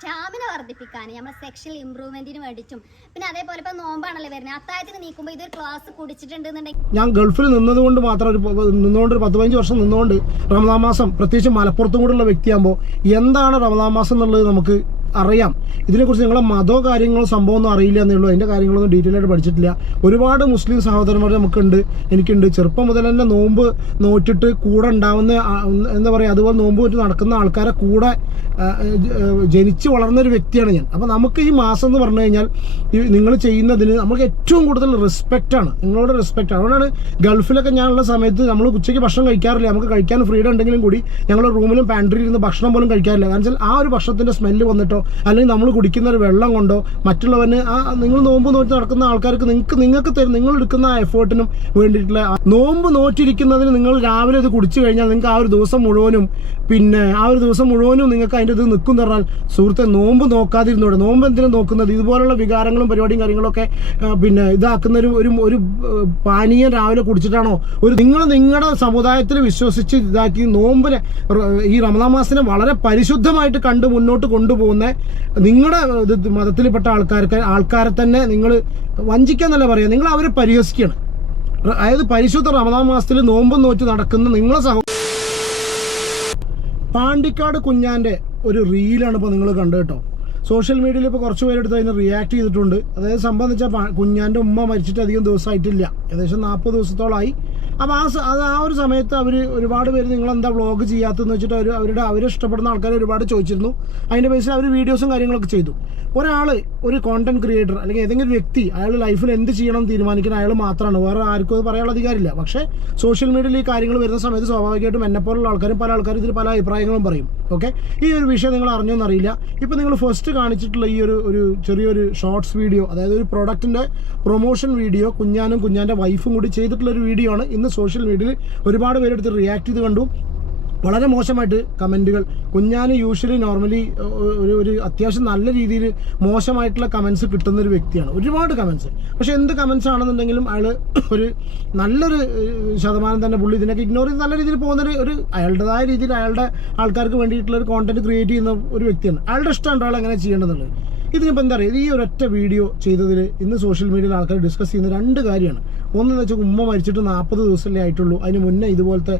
Stamina വർദ്ധിപ്പിക്കാൻ, നമ്മുടെ sexual ഇംപ്രൂവ്മെന്റിന് വേണ്ടിയിട്ടും, പിന്നെ അതേപോലെ ഇപ്പൊ നോമ്പാണല്ലോ വരുന്നത്, അത്താഴത്തിന് നീക്കുമ്പോൾ ഇതൊരു ക്ലാസ് കുടിച്ചിട്ടുണ്ടെന്നുണ്ടെങ്കിൽ. ഞാൻ ഗൾഫിൽ നിന്നതുകൊണ്ട് മാത്രം നിന്നുകൊണ്ട് ഒരു 10-15 വർഷം നിന്നുകൊണ്ട് റമദാൻ മാസം പ്രത്യേകിച്ച് മലപ്പുറത്തും കൂടെയുള്ള വ്യക്തിയാകുമ്പോൾ എന്താണ് റമദാൻ മാസം എന്നുള്ളത് നമുക്ക് അറിയാം. ഇതിനെക്കുറിച്ച് നിങ്ങളെ മതമോ കാര്യങ്ങളോ സംഭവം ഒന്നും അറിയില്ല എന്നേ ഉള്ളൂ. അതിൻ്റെ കാര്യങ്ങളൊന്നും ഡീറ്റെയിൽ ആയിട്ട് പഠിച്ചിട്ടില്ല. ഒരുപാട് മുസ്ലിം സഹോദരന്മാർ എനിക്കുണ്ട്. ചെറുപ്പം മുതൽ തന്നെ നോമ്പ് നോറ്റിട്ട് കൂടെ ഉണ്ടാവുന്ന എന്താ പറയുക, അതുപോലെ നോമ്പ് നോറ്റ് നടക്കുന്ന ആൾക്കാരെ കൂടെ ജനിച്ച് വളർന്നൊരു വ്യക്തിയാണ് ഞാൻ. അപ്പോൾ നമുക്ക് ഈ മാസം എന്ന് പറഞ്ഞു കഴിഞ്ഞാൽ നിങ്ങൾ ചെയ്യുന്നതിന് നമുക്ക് ഏറ്റവും കൂടുതൽ റെസ്പെക്റ്റാണ്, നിങ്ങളോട് റെസ്പെക്റ്റ്. അതുകൊണ്ടാണ് ഗൾഫിലൊക്കെ ഞാനുള്ള സമയത്ത് നമ്മൾ ഉച്ചയ്ക്ക് ഭക്ഷണം കഴിക്കാറില്ല. നമുക്ക് കഴിക്കാൻ ഫ്രീഡം ഉണ്ടെങ്കിലും കൂടി ഞങ്ങൾ റൂമിലും പാൻട്രിയിൽ ഇരുന്ന് ഭക്ഷണം പോലും കഴിക്കാറില്ല. കാരണം വെച്ചാൽ ആ ഒരു ഭക്ഷണത്തിൻ്റെ സ്മെല്ല് വന്നിട്ടോ അല്ലെങ്കിൽ നമ്മൾ കുടിക്കുന്ന ഒരു വെള്ളം കൊണ്ടോ മറ്റുള്ളവന് നിങ്ങൾ നോമ്പ് നോറ്റി നടക്കുന്ന ആൾക്കാർക്ക് നിങ്ങൾക്ക് തരും, നിങ്ങൾ എടുക്കുന്ന ആ എഫേർട്ടിനും വേണ്ടിയിട്ടുള്ള നോമ്പ് നോറ്റിരിക്കുന്നതിന് നിങ്ങൾ രാവിലെ ഇത് കുടിച്ചു കഴിഞ്ഞാൽ നിങ്ങൾക്ക് ആ ഒരു ദിവസം മുഴുവനും നിങ്ങൾക്ക് അതിൻ്റെ ഇത് നിൽക്കും എന്ന് പറഞ്ഞാൽ സുഹൃത്തെ, നോമ്പ് നോക്കാതിരുന്നൂടെ. നോമ്പ് എന്തിനും നോക്കുന്നത്? ഇതുപോലുള്ള വികാരങ്ങളും പരിപാടിയും കാര്യങ്ങളൊക്കെ ഇതാക്കുന്ന ഒരു പാനീയം രാവിലെ കുടിച്ചിട്ടാണോ? നിങ്ങളുടെ സമുദായത്തിൽ വിശ്വസിച്ച് ഇതാക്കി നോമ്പിനെ ഈ റമദാൻ മാസത്തിനെ വളരെ പരിശുദ്ധമായിട്ട് കണ്ട് മുന്നോട്ട് കൊണ്ടുപോകുന്ന നിങ്ങളുടെ മതത്തിൽപ്പെട്ട ആൾക്കാരെ തന്നെ നിങ്ങൾ വഞ്ചിക്കാന്നല്ല പറയുക, നിങ്ങൾ അവരെ പരിഹസിക്കുകയാണ്. അതായത് പരിശുദ്ധ റമദാൻ മാസത്തിൽ നോമ്പ് നോറ്റ് നടക്കുന്ന നിങ്ങളെ പാണ്ടിക്കാട് കുഞ്ഞാൻ്റെ ഒരു റീലാണ് ഇപ്പോൾ നിങ്ങൾ കണ്ടു കേട്ടോ. സോഷ്യൽ മീഡിയയിൽ ഇപ്പോൾ കുറച്ച് പേരെടുത്ത് അതിന് റിയാക്ട് ചെയ്തിട്ടുണ്ട്. അതായത് സംഭവം എന്ന് വെച്ചാൽ കുഞ്ഞാൻ്റെ ഉമ്മ മരിച്ചിട്ട് അധികം ദിവസമായിട്ടില്ല, ഏകദേശം 40 ദിവസത്തോളമായി. അപ്പോൾ ആ ഒരു സമയത്ത് ഒരുപാട് പേര് നിങ്ങളെന്താ വ്ളോഗ് ചെയ്യാത്തതെന്ന് വെച്ചിട്ട് അവരെ ഇഷ്ടപ്പെടുന്ന ആൾക്കാർ ഒരുപാട് ചോദിച്ചിരുന്നു. അതിൻ്റെ ബേസിൽ അവർ വീഡിയോസും കാര്യങ്ങളൊക്കെ ചെയ്തു. ഒരു കോണ്ടന്റ് ക്രിയേറ്റർ അല്ലെങ്കിൽ ഏതെങ്കിലും ഒരു വ്യക്തി അയാൾ ലൈഫിൽ എന്ത് ചെയ്യണം തീരുമാനിക്കുന്ന അയാൾ മാത്രമാണ്, വേറെ ആർക്കും അത് പറയാനുള്ള അധികാരമില്ല. പക്ഷേ സോഷ്യൽ മീഡിയയിൽ ഈ കാര്യങ്ങൾ വരുന്ന സമയത്ത് സ്വാഭാവികമായിട്ടും എന്നെപ്പോലുള്ള ആൾക്കാരും പല ആൾക്കാരും ഇതിൽ പല അഭിപ്രായങ്ങളും പറയും. ഓക്കെ, ഈ ഒരു വിഷയം നിങ്ങൾ അറിഞ്ഞോന്നറിയില്ല. ഇപ്പോൾ നിങ്ങൾ ഫസ്റ്റ് കാണിച്ചിട്ടുള്ള ഈ ഒരു ചെറിയൊരു ഷോർട്സ് വീഡിയോ, അതായത് ഒരു പ്രൊഡക്റ്റിൻ്റെ പ്രൊമോഷൻ വീഡിയോ കുഞ്ഞാനും കുഞ്ഞാൻ്റെ വൈഫും കൂടി ചെയ്തിട്ടുള്ളൊരു വീഡിയോ ആണ്. ഇന്ന് സോഷ്യൽ മീഡിയയിൽ ഒരുപാട് പേരെടുത്ത് റിയാക്ട് ചെയ്ത് കണ്ടു. വളരെ മോശമായിട്ട് കമൻറ്റുകൾ. കുഞ്ഞാന് നോർമലി ഒരു അത്യാവശ്യം നല്ല രീതിയിൽ മോശമായിട്ടുള്ള കമൻസ് കിട്ടുന്നൊരു വ്യക്തിയാണ്, ഒരുപാട് കമൻസ്. പക്ഷേ എന്ത് കമൻസ് ആണെന്നുണ്ടെങ്കിലും അയാൾ ഒരു നല്ലൊരു ശതമാനം തന്നെ പുള്ളി ഇതിനൊക്കെ ഇഗ്നോർ ചെയ്ത് നല്ല രീതിയിൽ പോകുന്നൊരു അയാളുടേതായ രീതിയിൽ അയാളുടെ ആൾക്കാർക്ക് വേണ്ടിയിട്ടുള്ള ഒരു കോണ്ടന്റ് ക്രിയേറ്റ് ചെയ്യുന്ന ഒരു വ്യക്തിയാണ്. അയാളുടെ ഇഷ്ടമാണ് അയാൾ എങ്ങനെ ചെയ്യേണ്ടതെന്നുള്ളത്. ഇതിനിപ്പോൾ എന്താ പറയുക, ഈ ഒരൊറ്റ വീഡിയോ ചെയ്തതിൽ ഇന്ന് സോഷ്യൽ മീഡിയയിൽ ആൾക്കാർ ഡിസ്കസ് ചെയ്യുന്ന 2 കാര്യമാണ്. ഒന്നെന്ന് വെച്ചാൽ ഉമ്മ മരിച്ചിട്ട് 40 ദിവസമല്ലേ ആയിട്ടുള്ളൂ, അതിന് മുന്നേ ഇതുപോലത്തെ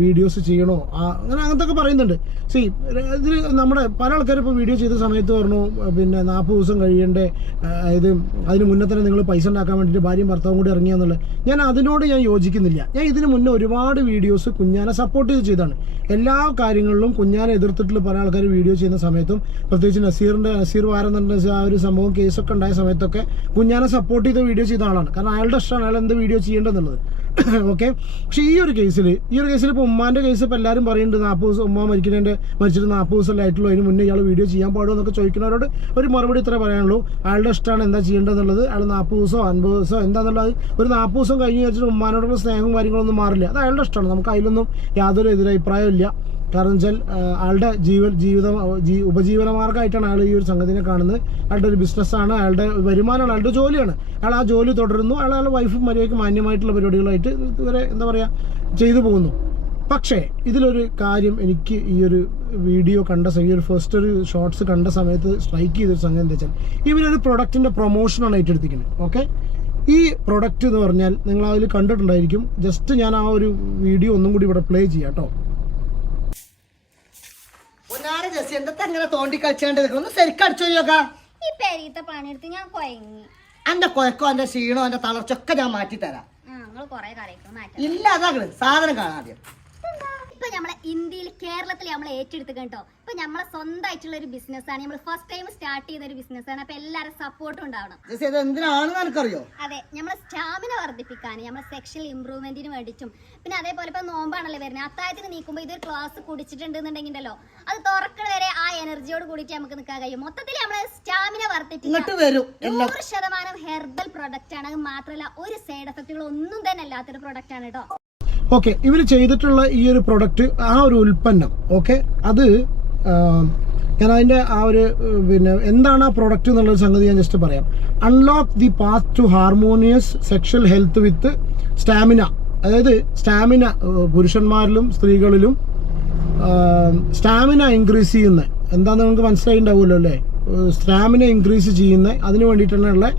വീഡിയോസ് ചെയ്യണോ അങ്ങനത്തെ ഒക്കെ പറയുന്നുണ്ട്. ഇതിൽ നമ്മുടെ പല ആൾക്കാരും ഇപ്പോൾ വീഡിയോ ചെയ്ത സമയത്ത് പറഞ്ഞു പിന്നെ 40 ദിവസം കഴിയണ്ടേ, അതായത് അതിന് മുന്നേ തന്നെ നിങ്ങൾ പൈസ ഉണ്ടാക്കാൻ വേണ്ടിയിട്ട് ഭാര്യയും ഭർത്താവും കൂടി ഇറങ്ങിയാന്നുള്ളത്. അതിനോട് ഞാൻ യോജിക്കുന്നില്ല. ഞാൻ ഇതിന് മുന്നേ ഒരുപാട് വീഡിയോസ് കുഞ്ഞാനെ സപ്പോർട്ട് ചെയ്താണ്. എല്ലാ കാര്യങ്ങളിലും കുഞ്ഞാനെ എതിർത്തിട്ടുള്ള പല ആൾക്കാർ വീഡിയോ ചെയ്യുന്ന സമയത്തും, പ്രത്യേകിച്ച് നസീർ വാരം ആ ഒരു സംഭവം കേസൊക്കെ ഉണ്ടായ സമയത്തൊക്കെ കുഞ്ഞാനെ സപ്പോർട്ട് ചെയ്ത വീഡിയോ ചെയ്ത ആളാണ്. കാരണം അയാളുടെ ഇഷ്ടമാണ് അയാൾ എന്ത് വീഡിയോ ചെയ്യേണ്ടതെന്നുള്ളത്. ഓക്കെ, പക്ഷേ ഈ ഒരു കേസിൽ ഇപ്പോൾ ഉമ്മാൻ്റെ കേസ് ഇപ്പോൾ എല്ലാവരും പറയുന്നുണ്ട് 40 ദിവസം ഉമ്മ മരിച്ചിട്ട് 40 ദിവസമല്ലേ ആയിട്ടുള്ളൂ, അതിന് മുന്നേ ഇയാൾ വീഡിയോ ചെയ്യാൻ പാടുമോ എന്നൊക്കെ ചോദിക്കുന്നവരോട് ഒരു മറുപടി ഇത്ര പറയാനുള്ളൂ. അയാളുടെ ഇഷ്ടമാണ് എന്താ ചെയ്യേണ്ടതെന്നുള്ളത്. അയാൾ 40 ദിവസമോ 50 ദിവസമോ എന്താണെന്നുള്ളത് ഒരു 40 ദിവസം കഴിഞ്ഞ് വെച്ചിട്ട് ഉമ്മാനോടുള്ള സ്നേഹവും കാര്യങ്ങളൊന്നും മാറില്ല. അത് അയാളുടെ ഇഷ്ടമാണ്. നമുക്ക് അതിലൊന്നും യാതൊരു എതിരഭിപ്രായവും ഇല്ല. കാരണം വെച്ചാൽ ആളുടെ ഉപജീവന മാർഗ്ഗമായിട്ടാണ് അയാൾ ഈ ഒരു സംഗതിനെ കാണുന്നത്. അയാളുടെ ഒരു ബിസിനസ്സാണ്, അയാളുടെ വരുമാനമാണ്, അയാളുടെ ജോലിയാണ്. അയാൾ ആ ജോലി തുടരുന്നു. അയാളുടെ വൈഫും മര്യാദയ്ക്ക് മാന്യമായിട്ടുള്ള പരിപാടികളായിട്ട് ഇതുവരെ എന്താ പറയുക ചെയ്തു പോകുന്നു. പക്ഷേ ഇതിലൊരു കാര്യം എനിക്ക് ഈ ഒരു വീഡിയോ ഈ ഒരു ഫസ്റ്റ് ഒരു ഷോർട്സ് കണ്ട സമയത്ത് സ്ട്രൈക്ക് ചെയ്തൊരു സംഗതി എന്താ വെച്ചാൽ, ഇവരൊരു പ്രൊഡക്റ്റിൻ്റെ പ്രൊമോഷനാണ് ഏറ്റെടുത്തിരിക്കുന്നത്. ഓക്കെ, ഈ പ്രൊഡക്റ്റ് എന്ന് പറഞ്ഞാൽ നിങ്ങൾ അതിൽ കണ്ടിട്ടുണ്ടായിരിക്കും. ജസ്റ്റ് ഞാൻ ആ ഒരു വീഡിയോ ഒന്നും കൂടി ഇവിടെ പ്ലേ ചെയ്യാം കേട്ടോ. അങ്ങനെ തോണ്ടി കളിച്ചാണ്ട് ശരിക്കും അടിച്ചു നോക്കാം. ഈ പെരീത്തെ പണിയെടുത്ത് ഞാൻ കൊയങ്ങി. എന്റെ കൊയക്കോ എന്റെ ക്ഷീണോ എന്റെ തളർച്ചൊക്കെ ഞാൻ മാറ്റി തരാം. ഇല്ല, അതാണ് സാധനം കാണാദ്യം. ഇപ്പൊ നമ്മളെ ഇന്ത്യയിൽ കേരളത്തിൽ നമ്മൾ ഏറ്റെടുത്ത് കേട്ടോ. ഇപ്പൊ നമ്മളെ സ്വന്തമായിട്ടുള്ള ഒരു ബിസിനസ്സാണ്, നമ്മൾ ഫസ്റ്റ് ടൈം സ്റ്റാർട്ട് ചെയ്ത ഒരു ബിസിനസ്സാണ്. അപ്പൊ എല്ലാവരും സപ്പോർട്ടും ഉണ്ടാവണം. എന്തിനാണെന്ന് എനിക്കറിയോ? അതെ, നമ്മളെ സ്റ്റാമിന വർദ്ധിപ്പിക്കാൻ, നമ്മളെ സെക്ഷൽ ഇംപ്രൂവ്മെന്റിന് വേണ്ടിയിട്ടും, പിന്നെ അതേപോലെ ഇപ്പൊ നോമ്പാണല്ലോ വരുന്നത്, അത്താഴത്തിന് നീക്കുമ്പോൾ ഇതൊരു ക്ലാസ് കുടിച്ചിട്ടുണ്ടെന്നുണ്ടെങ്കിലോ അത് തുറക്കണ വരെ ആ എനർജിയോട് കൂടിയിട്ട് നമുക്ക് നിൽക്കാൻ കഴിയും. മൊത്തത്തിൽ നമ്മളെ സ്റ്റാമിന വർദ്ധിപ്പിക്കാൻ 100% ഹെർബൽ പ്രൊഡക്റ്റ് ആണ്. അത് മാത്രമല്ല ഒരു സൈഡ് എഫക്റ്റുകൾ ഒന്നും തന്നെ അല്ലാത്തൊരു പ്രൊഡക്റ്റ് ആണ് കേട്ടോ. ഓക്കെ, ഇവർ ചെയ്തിട്ടുള്ള ഈ ഒരു പ്രൊഡക്റ്റ്, ആ ഒരു ഉൽപ്പന്നം, ഓക്കെ, അത് ഞാൻ അതിൻ്റെ ആ ഒരു പിന്നെ എന്താണ് ആ പ്രൊഡക്റ്റ് എന്നുള്ളൊരു സംഗതി ഞാൻ ജസ്റ്റ് പറയാം. Unlock the path to harmonious sexual health with stamina. അതായത് സ്റ്റാമിന പുരുഷന്മാരിലും സ്ത്രീകളിലും സ്റ്റാമിന ഇൻക്രീസ് ചെയ്യുന്ന, എന്താണെന്ന് നിങ്ങൾക്ക് മനസ്സിലായിട്ടുണ്ടാവുമല്ലോ അല്ലേ, സ്റ്റാമിന ഇൻക്രീസ് ചെയ്യുന്ന അതിന് വേണ്ടിയിട്ടുള്ള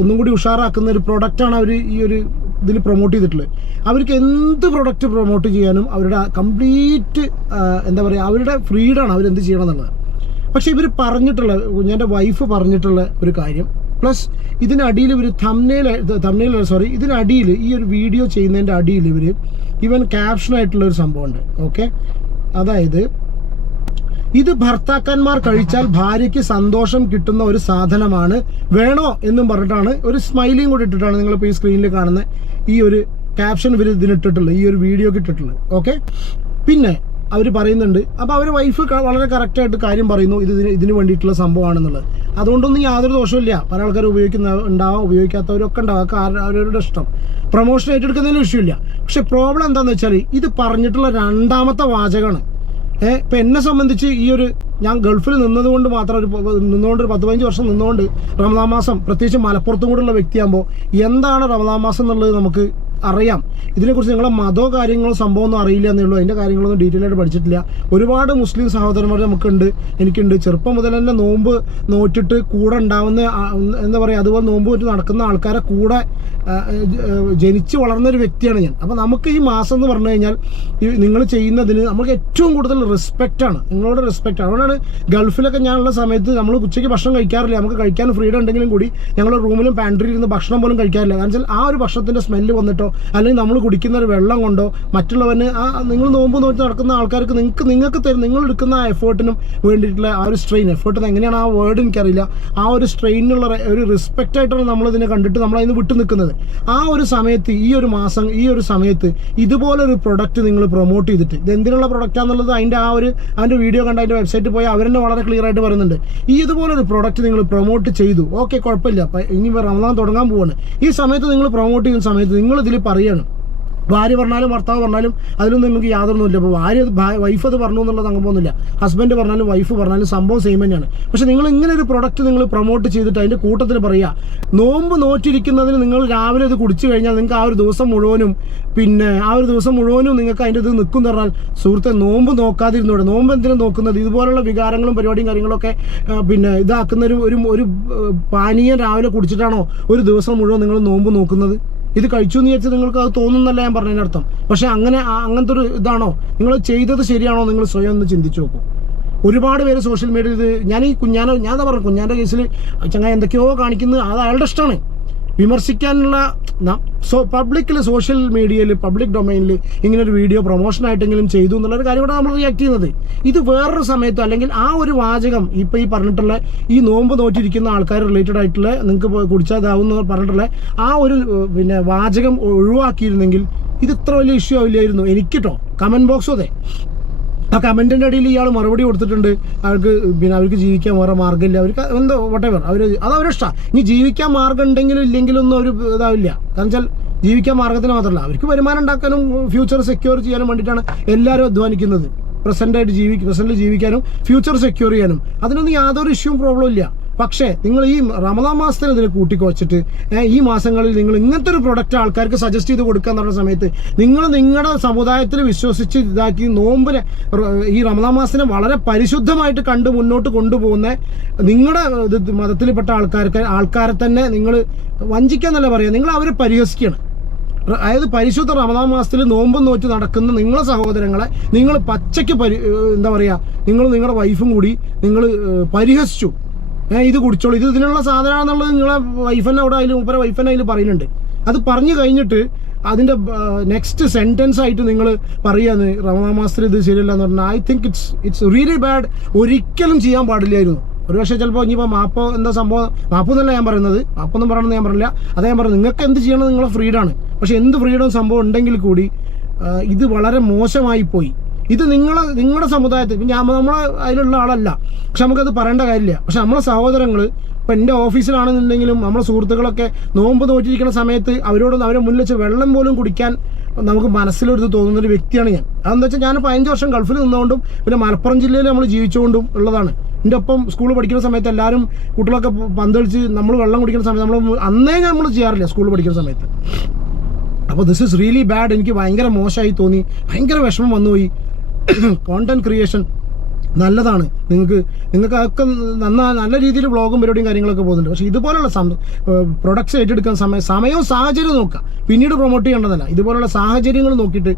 ഒന്നും കൂടി ഉഷാറാക്കുന്ന ഒരു പ്രൊഡക്റ്റാണ് അവർ ഈ ഒരു ഇതിൽ പ്രൊമോട്ട് ചെയ്തിട്ടുള്ളത്. അവർക്ക് എന്ത് പ്രൊഡക്റ്റ് പ്രൊമോട്ട് ചെയ്യാനും അവരുടെ കംപ്ലീറ്റ് എന്താ പറയുക, അവരുടെ ഫ്രീഡമാണ് അവരെന്ത് ചെയ്യണം എന്നുള്ളത്. പക്ഷേ ഇവർ പറഞ്ഞിട്ടുള്ള, എൻ്റെ വൈഫ് പറഞ്ഞിട്ടുള്ള ഒരു കാര്യം, പ്ലസ് ഇതിനടിയിൽ ഇവർ ഇതിനടിയിൽ ഈ ഒരു വീഡിയോ ചെയ്യുന്നതിൻ്റെ അടിയിൽ ഇവൻ ക്യാപ്ഷനായിട്ടുള്ള ഒരു സംഭവമുണ്ട്. ഓക്കെ, അതായത് ഇത് ഭർത്താക്കന്മാർ കഴിച്ചാൽ ഭാര്യയ്ക്ക് സന്തോഷം കിട്ടുന്ന ഒരു സാധനമാണ്, വേണോ എന്നും പറഞ്ഞിട്ടാണ് ഒരു സ്മൈലിയും കൂടി ഇട്ടിട്ടാണ് നിങ്ങളിപ്പോൾ ഈ സ്ക്രീനിൽ കാണുന്ന ഈ ഒരു ക്യാപ്ഷൻ ഇവർ ഇതിനിട്ടിട്ടുള്ളത്, ഈ ഒരു വീഡിയോക്ക് ഇട്ടിട്ടുള്ളത്. ഓക്കെ, പിന്നെ അവർ പറയുന്നുണ്ട്, അപ്പോൾ അവർ വൈഫ് വളരെ കറക്റ്റായിട്ട് കാര്യം പറയുന്നു, ഇതിന് വേണ്ടിയിട്ടുള്ള സംഭവമാണെന്നുള്ളത്. അതുകൊണ്ടൊന്നും യാതൊരു ദോഷമില്ല. പല ആൾക്കാർ ഉണ്ടാവാം, ഉപയോഗിക്കാത്തവരൊക്കെ ഉണ്ടാവാം, അവരവരുടെ ഇഷ്ടം. പ്രൊമോഷൻ ഏറ്റെടുക്കുന്നതിന് വിഷയമില്ല. പക്ഷെ പ്രോബ്ലം എന്താണെന്ന് വെച്ചാൽ ഇത് പറഞ്ഞിട്ടുള്ള രണ്ടാമത്തെ വാചകമാണ്. ഇപ്പം എന്നെ സംബന്ധിച്ച് ഞാൻ ഗൾഫിൽ നിന്നതുകൊണ്ട് മാത്രം ഒരു 10-15 വർഷം നിന്നുകൊണ്ട് റമദാൻ മാസം, പ്രത്യേകിച്ച് മലപ്പുറത്തും കൂടെയുള്ള വ്യക്തിയാകുമ്പോൾ എന്താണ് റമദാൻ മാസം എന്നുള്ളത് നമുക്ക് അറിയാം. ഇതിനെക്കുറിച്ച് നിങ്ങളെ മതോ കാര്യങ്ങളോ സംഭവമൊന്നും അറിയില്ല എന്നേ ഉള്ളൂ. അതിൻ്റെ കാര്യങ്ങളൊന്നും ഡീറ്റെയിൽ ആയിട്ട് പഠിച്ചിട്ടില്ല. ഒരുപാട് മുസ്ലിം സഹോദരന്മാർ എനിക്കുണ്ട്. ചെറുപ്പം മുതൽ തന്നെ നോമ്പ് നോറ്റിട്ട് കൂടെ ഉണ്ടാവുന്ന, എന്താ പറയുക, അതുപോലെ നോമ്പ് നോറ്റ് നടക്കുന്ന ആൾക്കാരെ കൂടെ ജനിച്ച് വളർന്നൊരു വ്യക്തിയാണ് ഞാൻ. അപ്പോൾ നമുക്ക് ഈ മാസം എന്ന് പറഞ്ഞു കഴിഞ്ഞാൽ നിങ്ങൾ ചെയ്യുന്നതിന് നമുക്ക് ഏറ്റവും കൂടുതൽ റെസ്പെക്റ്റാണ്, നിങ്ങളോട് റെസ്പെക്റ്റാണ്. അതുകൊണ്ടാണ് ഗൾഫിലൊക്കെ ഞാനുള്ള സമയത്ത് നമ്മൾ ഉച്ചയ്ക്ക് ഭക്ഷണം കഴിക്കാറില്ല. നമുക്ക് കഴിക്കാൻ ഫ്രീഡം ഉണ്ടെങ്കിലും കൂടി ഞങ്ങൾ റൂമിലും പാൻട്രിയിൽ ഇരുന്ന് ഭക്ഷണം പോലും കഴിക്കാറില്ല. കാരണം വെച്ചാൽ ആ ഒരു ഭക്ഷണത്തിൻ്റെ സ്മെല്ല് വന്നിട്ടോ അല്ലെങ്കിൽ നമ്മൾ കുടിക്കുന്ന ഒരു വെള്ളം കൊണ്ടോ മറ്റുള്ളവന് നിങ്ങൾ നോമ്പ് നോക്കി നടക്കുന്ന ആൾക്കാർക്ക് നിങ്ങൾക്ക് തരും, നിങ്ങൾ എടുക്കുന്ന ആ എഫേർട്ടിനും വേണ്ടിയിട്ടുള്ള ആ ഒരു സ്ട്രെയിൻ, എഫേർട്ട് എങ്ങനെയാണ് ആ വേർഡ് എനിക്കറിയില്ല, ആ ഒരു സ്ട്രെയിനുള്ള ഒരു റെസ്പെക്റ്റ് ആയിട്ടാണ് നമ്മളിതിനെ കണ്ടിട്ട് നമ്മളതിന് വിട്ടു നിൽക്കുന്നത്. ആ ഒരു സമയത്ത് ഈ ഒരു സമയത്ത് ഇതുപോലൊരു പ്രൊഡക്റ്റ് നിങ്ങൾ പ്രൊമോട്ട് ചെയ്തിട്ട്, ഇത് എന്തിനുള്ള പ്രൊഡക്റ്റാന്നുള്ളത് അതിൻ്റെ വീഡിയോ കണ്ട അതിൻ്റെ വെബ്സൈറ്റിൽ പോയി അവരെന്നെ വളരെ ക്ലിയർ ആയിട്ട് പറയുന്നുണ്ട്. ഇതുപോലൊരു പ്രൊഡക്റ്റ് നിങ്ങൾ പ്രൊമോട്ട് ചെയ്തു, ഓക്കെ, കുഴപ്പമില്ല. ഇനി റമദാൻ തുടങ്ങാൻ പോവാണ്. ഈ സമയത്ത് നിങ്ങൾ പ്രൊമോട്ട് ചെയ്യുന്ന സമയത്ത് നിങ്ങൾ ഇതിൽ പറയാണ്, ഭാര്യ പറഞ്ഞാലും ഭർത്താവ് പറഞ്ഞാലും അതിലൊന്നും നമുക്ക് യാതൊന്നുമില്ല. അപ്പോൾ വൈഫ് അത് പറഞ്ഞു എന്നുള്ളത് സംഭവമൊന്നുമില്ല. ഹസ്ബൻഡ് പറഞ്ഞാലും വൈഫ് പറഞ്ഞാലും സംഭവം സെയിം തന്നെയാണ്. പക്ഷെ നിങ്ങൾ ഇങ്ങനെ ഒരു പ്രൊഡക്റ്റ് നിങ്ങൾ പ്രൊമോട്ട് ചെയ്തിട്ട് അതിൻ്റെ കൂട്ടത്തിൽ പറയുക, നോമ്പ് നോറ്റിരിക്കുന്നതിന് നിങ്ങൾ രാവിലെ ഇത് കുടിച്ചു കഴിഞ്ഞാൽ നിങ്ങൾക്ക് ആ ഒരു ദിവസം മുഴുവനും നിങ്ങൾക്ക് അതിൻ്റെ ഇത് നിൽക്കും എന്ന് പറഞ്ഞാൽ, സുഹൃത്തെ, നോമ്പ് നോക്കാതിരുന്നൂടെ? നോമ്പ് എന്തിനും നോക്കുന്നത്? ഇതുപോലുള്ള വികാരങ്ങളും പരിപാടിയും കാര്യങ്ങളൊക്കെ ഇതാക്കുന്ന ഒരു പാനീയം രാവിലെ കുടിച്ചിട്ടാണോ ഒരു ദിവസം മുഴുവൻ നിങ്ങൾ നോമ്പ് നോക്കുന്നത്? ഇത് കഴിച്ചു എന്ന് വിചാരിച്ചാൽ നിങ്ങൾക്ക് അത് തോന്നുന്നല്ല ഞാൻ പറഞ്ഞതിനർത്ഥം. പക്ഷെ അങ്ങനത്തെ ഒരു ഇതാണോ നിങ്ങൾ ചെയ്തത്? ശരിയാണോ? നിങ്ങൾ സ്വയം ഒന്ന് ചിന്തിച്ചു നോക്കൂ. ഒരുപാട് പേര് സോഷ്യൽ മീഡിയയിൽ ഞാൻ പറഞ്ഞു, കുഞ്ഞാൻ്റെ കേസിൽ ചങ്ങായി എന്തൊക്കെയോ കാണിക്കുന്നത് അത് അയാളുടെ ഇഷ്ടമാണ്. വിമർശിക്കാനുള്ള പബ്ലിക്കിൽ, സോഷ്യൽ മീഡിയയിൽ, പബ്ലിക് ഡൊമൈനിൽ ഇങ്ങനൊരു വീഡിയോ പ്രൊമോഷനായിട്ടെങ്കിലും ചെയ്തു എന്നുള്ളൊരു കാര്യം കൂടെ നമ്മൾ റിയാക്ട് ചെയ്യുന്നത്. ഇത് വേറൊരു സമയത്തോ അല്ലെങ്കിൽ ആ ഒരു വാചകം ഇപ്പോൾ ഈ പറഞ്ഞിട്ടുള്ള ഈ നോമ്പ് നോറ്റിരിക്കുന്ന ആൾക്കാർ റിലേറ്റഡ് ആയിട്ടുള്ള നിങ്ങൾക്ക് കുടിച്ചാൽ ഇതാവും എന്ന് പറഞ്ഞിട്ടുള്ള ആ ഒരു വാചകം ഒഴിവാക്കിയിരുന്നെങ്കിൽ ഇത് ഇത്ര വലിയ ഇഷ്യൂ ആവില്ലായിരുന്നു. എനിക്കിട്ടോ കമൻറ്റ് ബോക്സും അതെ, ആ കമൻറ്റിൻ്റെ അടിയിൽ ഇയാൾ മറുപടി കൊടുത്തിട്ടുണ്ട്, അവർക്ക് ജീവിക്കാൻ വേറെ മാർഗ്ഗമില്ല, അവർക്ക് എന്തോ വട്ടേവർ, അതവരുടെ ഇഷ്ടമാണ്. ഇനി ജീവിക്കാൻ മാർഗ്ഗം ഉണ്ടെങ്കിലും ഇല്ലെങ്കിലും ഒന്നും ഒരു ഇതാവില്ല. കാരണം വെച്ചാൽ ജീവിക്കാൻ മാർഗ്ഗത്തിന് മാത്രമല്ല, അവർക്ക് വരുമാനം ഉണ്ടാക്കാനും ഫ്യൂച്ചർ സെക്യൂർ ചെയ്യാനും വേണ്ടിയിട്ടാണ് എല്ലാവരും അധ്വാനിക്കുന്നത്. പ്രസൻറ്റിൽ ജീവിക്കാനും ഫ്യൂച്ചർ സെക്യൂർ ചെയ്യാനും അതിനൊന്നും യാതൊരു ഇഷ്യൂവും പ്രോബ്ലം ഇല്ല. പക്ഷേ നിങ്ങൾ ഈ റമദാൻ മാസത്തിന് ഇതിനെ കൂട്ടിക്കുവച്ചിട്ട് ഈ മാസങ്ങളിൽ നിങ്ങൾ ഇങ്ങനത്തെ ഒരു പ്രൊഡക്റ്റ് ആൾക്കാർക്ക് സജസ്റ്റ് ചെയ്ത് കൊടുക്കുക എന്ന് പറഞ്ഞ സമയത്ത് നിങ്ങൾ നിങ്ങളുടെ സമുദായത്തിൽ വിശ്വസിച്ച് ഇതാക്കി നോമ്പിനെ ഈ റമദാൻ മാസത്തിനെ വളരെ പരിശുദ്ധമായിട്ട് കണ്ട് മുന്നോട്ട് കൊണ്ടുപോകുന്ന നിങ്ങളുടെ മതത്തിൽപ്പെട്ട ആൾക്കാരെ തന്നെ നിങ്ങൾ വഞ്ചിക്കാന്നല്ല പറയുക, നിങ്ങൾ അവരെ പരിഹസിക്കുകയാണ്. അതായത് പരിശുദ്ധ റമദാൻ മാസത്തിൽ നോമ്പും നോറ്റ് നടക്കുന്ന നിങ്ങളെ സഹോദരങ്ങളെ നിങ്ങൾ പച്ചയ്ക്ക് എന്താ പറയുക, നിങ്ങളുടെ വൈഫും കൂടി നിങ്ങൾ പരിഹസിച്ചു. ഇത് കുടിച്ചോളൂ, ഇത് ഇതിനുള്ള സാധനമാണെന്നുള്ളത് നിങ്ങളെ വൈഫന്നെ അതിൽ പറയുന്നുണ്ട്. അത് പറഞ്ഞു കഴിഞ്ഞിട്ട് അതിൻ്റെ നെക്സ്റ്റ് സെൻറ്റൻസ് ആയിട്ട് നിങ്ങൾ പറയാന്ന് റമദാൻ മാസത്തിൽ ഇത് ശരിയല്ല എന്ന് പറഞ്ഞാൽ I think it's really bad. ഒരിക്കലും ചെയ്യാൻ പാടില്ലായിരുന്നു. ഒരു പക്ഷേ ചിലപ്പോൾ ഇനിയിപ്പോൾ മാപ്പോ എന്താ സംഭവം, മാപ്പൊന്നല്ല ഞാൻ പറയുന്നത്, മാപ്പൊന്നും പറയണമെന്ന് ഞാൻ പറഞ്ഞില്ല. അതേ ഞാൻ പറയുന്നത്, നിങ്ങൾക്ക് എന്ത് ചെയ്യണം നിങ്ങളെ ഫ്രീഡമാണ്. പക്ഷെ എന്ത് ഫ്രീഡം സംഭവം ഉണ്ടെങ്കിൽ കൂടി ഇത് വളരെ മോശമായി പോയി. ഇത് നിങ്ങളുടെ സമുദായത്തിൽ നമ്മളെ അതിലുള്ള ആളല്ല, പക്ഷെ നമുക്കത് പറയേണ്ട കാര്യമില്ല. പക്ഷെ നമ്മളെ സഹോദരങ്ങൾ ഇപ്പം എൻ്റെ ഓഫീസിലാണെന്നുണ്ടെങ്കിലും നമ്മളെ സുഹൃത്തുക്കളൊക്കെ നോമ്പ് നോറ്റിരിക്കുന്ന സമയത്ത് അവരെ മുന്നിൽ വെച്ച് വെള്ളം പോലും കുടിക്കാൻ നമുക്ക് മനസ്സിലൊരു തോന്നുന്നൊരു വ്യക്തിയാണ് ഞാൻ. അതെന്താ വെച്ചാൽ ഞാൻ 15 വർഷം ഗൾഫിൽ നിന്നുകൊണ്ടും പിന്നെ മലപ്പുറം ജില്ലയിൽ നമ്മൾ ജീവിച്ചുകൊണ്ടും ഉള്ളതാണ്. എൻ്റെ ഒപ്പം സ്കൂളിൽ പഠിക്കുന്ന സമയത്ത് എല്ലാവരും കുട്ടികളൊക്കെ പന്ത് കളിച്ച് നമ്മൾ വെള്ളം കുടിക്കുന്ന സമയത്ത് നമ്മൾ ചെയ്യാറില്ല സ്കൂളിൽ പഠിക്കുന്ന സമയത്ത്. അപ്പോൾ ദിസ് ഈസ് റിയലി ബാഡ്. എനിക്ക് ഭയങ്കര മോശമായി തോന്നി, ഭയങ്കര വിഷമം വന്നുപോയി. കോണ്ടന്റ് ക്രിയേഷൻ നല്ലതാണ്. നിങ്ങൾക്ക് അതൊക്കെ നല്ല രീതിയിൽ വ്ളോഗും പരിപാടിയും കാര്യങ്ങളൊക്കെ പോകുന്നുണ്ട്. പക്ഷേ ഇതുപോലുള്ള പ്രൊഡക്ട്സ് ഏറ്റെടുക്കാൻ സമയവും സാഹചര്യവും നോക്കുക. പിന്നീട് പ്രൊമോട്ട് ചെയ്യേണ്ടതല്ല. ഇതുപോലുള്ള സാഹചര്യങ്ങൾ നോക്കിയിട്ട്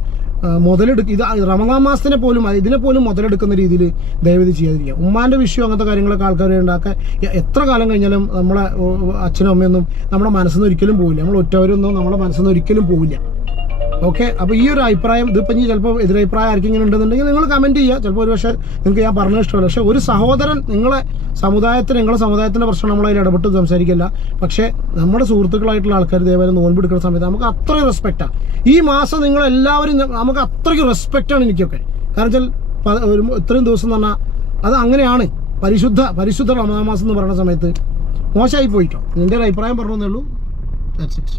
ഇത് റമദാൻ മാസത്തിനെ പോലും ഇതിനെ പോലും മുതലെടുക്കുന്ന രീതിയിൽ ദയവേത് ചെയ്യാതിരിക്കുക. ഉമ്മാൻ്റെ വിഷയം അങ്ങനത്തെ കാര്യങ്ങളൊക്കെ ആൾക്കാർ ഉണ്ടാക്കുക. എത്ര കാലം കഴിഞ്ഞാലും നമ്മളെ അച്ഛനും അമ്മയൊന്നും നമ്മുടെ മനസ്സിൽ നിന്ന് ഒരിക്കലും പോവില്ല. നമ്മൾ ഒറ്റവരൊന്നും നമ്മുടെ മനസ്സിൽ നിന്ന് ഒരിക്കലും പോവില്ല. ഓക്കെ, അപ്പോൾ ഈ ഒരു അഭിപ്രായം ഇതിപ്പോൾ ഇനി ചിലപ്പോൾ എതിരഭിപ്രായം ആർക്കെങ്കിലും ഉണ്ടെന്നുണ്ടെങ്കിൽ നിങ്ങൾ കമൻറ്റ് ചെയ്യുക. ചിലപ്പോൾ ഒരു പക്ഷേ നിങ്ങൾക്ക് ഞാൻ പറഞ്ഞത് ഇഷ്ടമല്ല. പക്ഷേ ഒരു സഹോദരൻ നിങ്ങളെ സമുദായത്തിൻ്റെ പ്രശ്നം നമ്മളതിൽ ഇടപെട്ട് സംസാരിക്കില്ല. പക്ഷേ നമ്മുടെ സുഹൃത്തുക്കളായിട്ടുള്ള ആൾക്കാർ ഇതേപോലെ നോൻപെടുക്കുന്ന സമയത്ത് നമുക്ക് അത്രയും റെസ്പെക്റ്റാണ്. ഈ മാസം നിങ്ങളെല്ലാവരും നമുക്ക് അത്രയ്ക്ക് റെസ്പെക്റ്റാണ് എനിക്കൊക്കെ. കാരണം വെച്ചാൽ ഇത്രയും ദിവസം എന്ന് പറഞ്ഞാൽ അത് അങ്ങനെയാണ്. പരിശുദ്ധ റമദാൻ മാസം എന്ന് പറയുന്ന സമയത്ത് മോശമായി പോയിട്ടോ. നിൻ്റെ ഒരു അഭിപ്രായം പറഞ്ഞേ ഉള്ളൂ. That's it.